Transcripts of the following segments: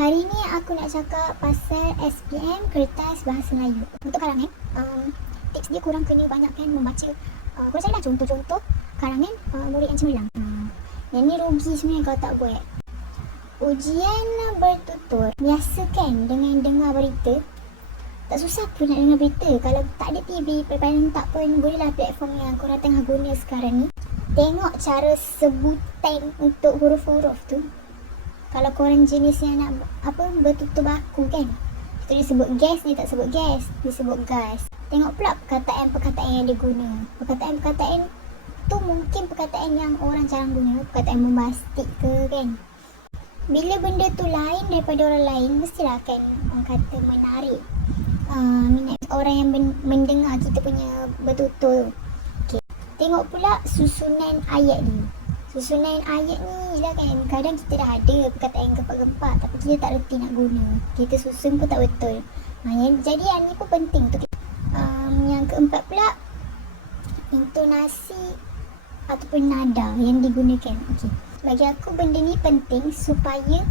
Hari ni aku nak cakap pasal SPM, Kertas Bahasa Melayu. Untuk karangan, tips dia kurang kena banyakkan membaca. Korang carilah contoh-contoh karangan murid yang cemerlang. Yang ni rugi sebenarnya kalau tak buat. Ujian bertutur, biasakan dengan dengar berita. Tak susah pun nak dengar berita. Kalau tak ada TV, perpandang tak pun, bolehlah platform yang korang tengah guna sekarang ni. Tengok cara sebutan untuk huruf-huruf tu. Kalau korang jenis yang nak bertutur baku kan, kita dia sebut gas, dia tak sebut gas, dia sebut gas. Tengok pula perkataan-perkataan yang dia guna. Perkataan-perkataan tu mungkin perkataan yang orang jarang guna, perkataan bombastik ke kan. Bila benda tu lain daripada orang lain, mestilah akan orang kata menarik minat orang yang mendengar kita punya bertutur. Okay. Tengok pula susunan ayat ni. Susunan ayat ni lah kan, kadang kita dah ada perkataan yang gempak-gempak tapi kita tak reti nak guna. Kita susun pun tak betul. Jadi yang ni pun penting untuk kita. Yang keempat pula, intonasi ataupun nada yang digunakan. Okay. Bagi aku benda ni penting supaya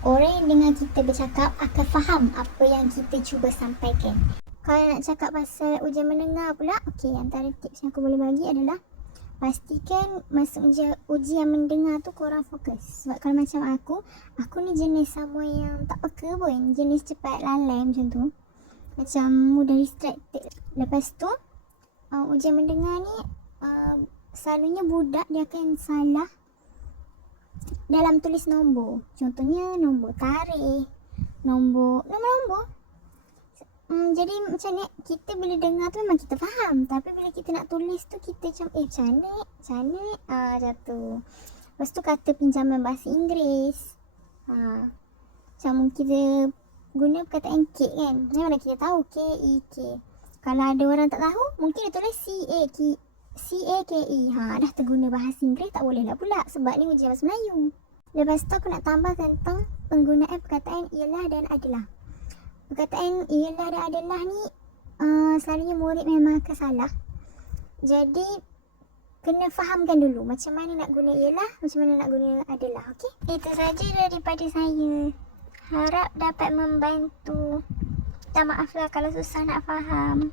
orang yang dengar kita bercakap akan faham apa yang kita cuba sampaikan. Kalau nak cakap pasal ujian mendengar pula, okay, antara tips yang aku boleh bagi adalah pastikan masa ujian mendengar tu korang fokus. Sebab kalau macam aku ni jenis sama yang tak peka pun, jenis cepat lalai macam tu, macam mudah distracted. Lepas tu ujian mendengar ni selalunya budak dia akan salah dalam tulis nombor. Contohnya nombor tarikh, nombor. Jadi macam ni, kita bila dengar tu memang kita faham, tapi bila kita nak tulis tu kita macam macam ni jatuh. Lepas tu kata pinjaman bahasa Inggeris, macam kita guna perkataan cake kan, macam mana kita tahu K-E-K. Kalau ada orang tak tahu, mungkin dia tulis C-A-K-E. Dah terguna bahasa Inggeris, tak boleh lah pula sebab ni ujian bahasa Melayu. Lepas tu aku nak tambah tentang penggunaan perkataan ialah dan adalah. Perkataan ialah dan adalah ni selalunya murid memang akan salah. Jadi kena fahamkan dulu macam mana nak guna ialah, macam mana nak guna adalah. Okey, itu saja daripada saya. Harap dapat membantu. Minta maaf lah kalau susah nak faham.